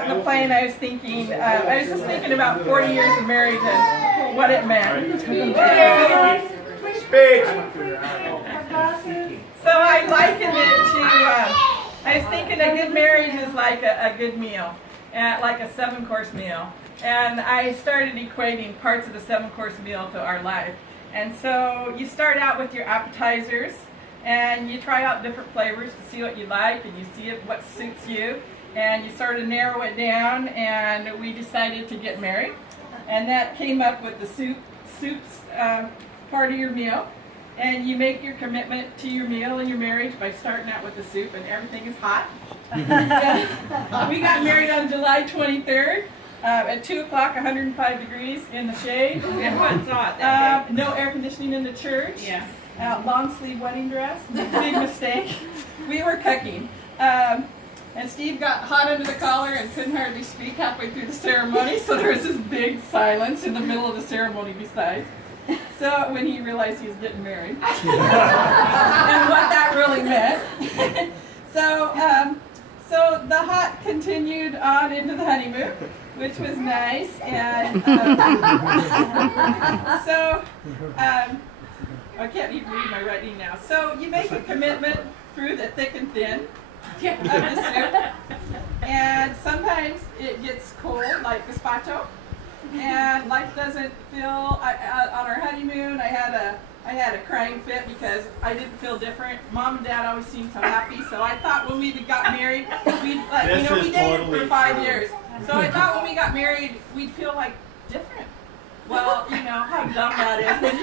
got in the plane, I was thinking, I was just thinking about 40 years of marriage and what it meant. Speak. So I likened it to, I was thinking a good marriage is like a good meal, like a 7-course meal. And I started equating parts of the 7-course meal to our life. And so you start out with your appetizers, and you try out different flavors to see what you like, and you see what suits you, and you sort of narrow it down, and we decided to get married. And that came up with the soups part of your meal. And you make your commitment to your meal and your marriage by starting out with the soup, and everything is hot. We got married on July 23rd at 2 o'clock, 105 degrees in the shade. And what's hot? No air conditioning in the church. Yeah. Long sleeve wedding dress. Big mistake. We were cooking. And Steve got hot under the collar and couldn't hardly speak halfway through the ceremony, so there was this big silence in the middle of the ceremony besides. So when he realized he was getting married and what that really meant. So the hot continued on into the honeymoon, which was nice. And I can't even read my writing now. So you make a commitment through the thick and thin of the soup. And sometimes it gets cold, like gazpacho. And life doesn't feel. On our honeymoon, I had a crying fit because I didn't feel different. Mom and Dad always seemed so happy. So I thought when we got married, we dated for 5 years. So I thought when we got married, we'd feel like different. Well, you know how dumb that is. When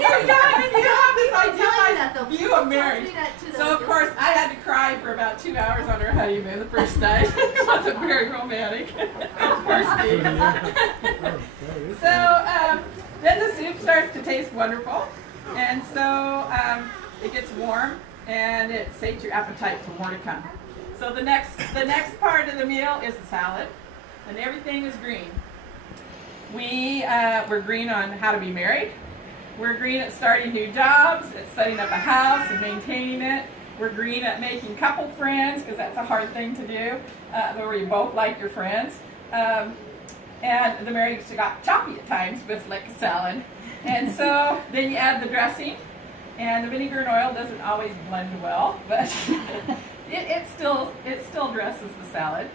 you're young and you have this idealized view of marriage. So of course I had to cry for about 2 hours on our honeymoon the first night. It wasn't very romantic. Poor Steve. So then the soup starts to taste wonderful, and so it gets warm and it sates your appetite for more to come. So the next part of the meal is the salad, and everything is green. We're green on how to be married. We're green at starting new jobs, at setting up a house and maintaining it. We're green at making couple friends, because that's a hard thing to do, where you both like your friends. And the marriage got choppy at times with like a salad. And so then you add the dressing, and the vinegar and oil doesn't always blend well, but it still dresses the salad.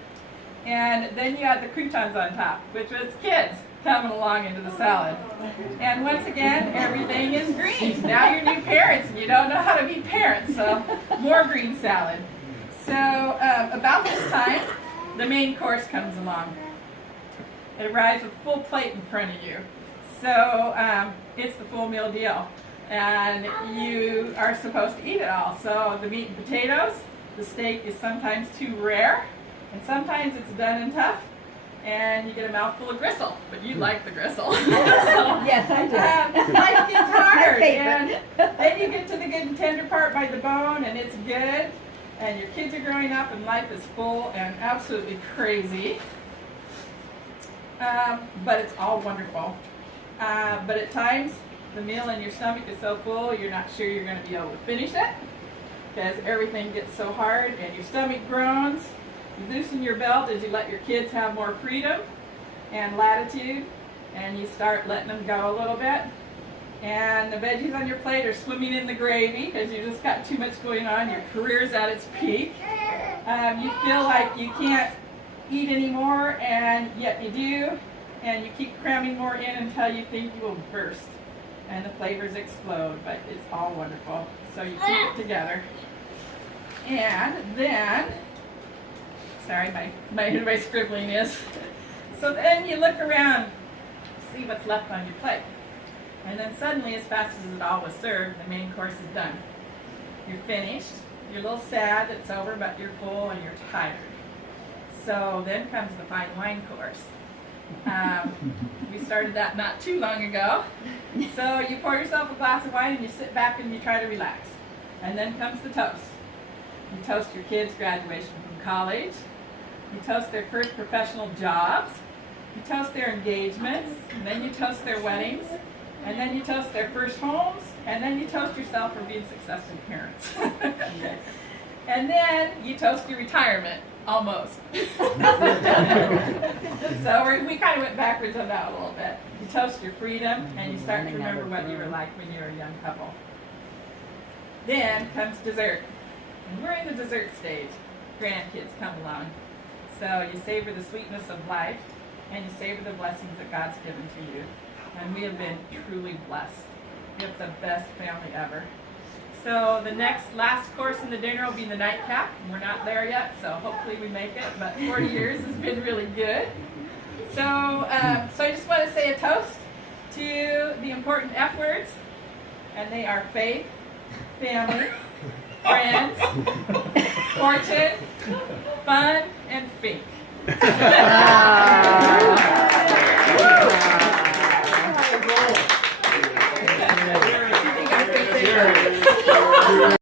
And then you add the croutons on top, which was kids coming along into the salad. And once again, everything is green. Now you're new parents and you don't know how to be parents, so more green salad. So about this time, the main course comes along. It arrives with a full plate in front of you. So it's the full meal deal. And you are supposed to eat it all. So the meat and potatoes, the steak is sometimes too rare, and sometimes it's done and tough, and you get a mouthful of gristle, but you like the gristle. Yes, I do. Life gets hard, favorite. and then you get to the good and tender part by the bone, and it's good, and your kids are growing up, and life is full and absolutely crazy, but it's all wonderful. But at times, the meal in your stomach is so full, you're not sure you're going to be able to finish it, because everything gets so hard, and your stomach groans. You loosen your belt as you let your kids have more freedom and latitude, and you start letting them go a little bit. And the veggies on your plate are swimming in the gravy because you just got too much going on. Your career's at its peak. You feel like you can't eat anymore, and yet you do. And you keep cramming more in until you think you will burst. And the flavors explode, but it's all wonderful. So you keep it together. And then, sorry, my scribbling is. So then you look around, see what's left on your plate. And then suddenly, as fast as it all was served, the main course is done. You're finished. You're a little sad that it's over, but you're full and you're tired. So then comes the fine wine course. We started that not too long ago. So you pour yourself a glass of wine and you sit back and you try to relax. And then comes the toast. You toast your kids' graduation from college. You toast their first professional jobs. You toast their engagements. And then you toast their weddings. And then you toast their first homes. And then you toast yourself for being successful parents. And then you toast your retirement. Almost. And So we kind of went backwards on that a little bit. You toast your freedom, and you start to remember what you were like when you were a young couple. Then comes dessert. And we're in the dessert stage. Grandkids come along. So you savor the sweetness of life, and you savor the blessings that God's given to you. And we have been truly blessed. We have the best family ever. So the last course in the dinner will be the nightcap. We're not there yet, so hopefully we make it. But 40 years has been really good. So I just want to say a toast to the important F words, and they are faith, family, friends, fortune, fun, and fink.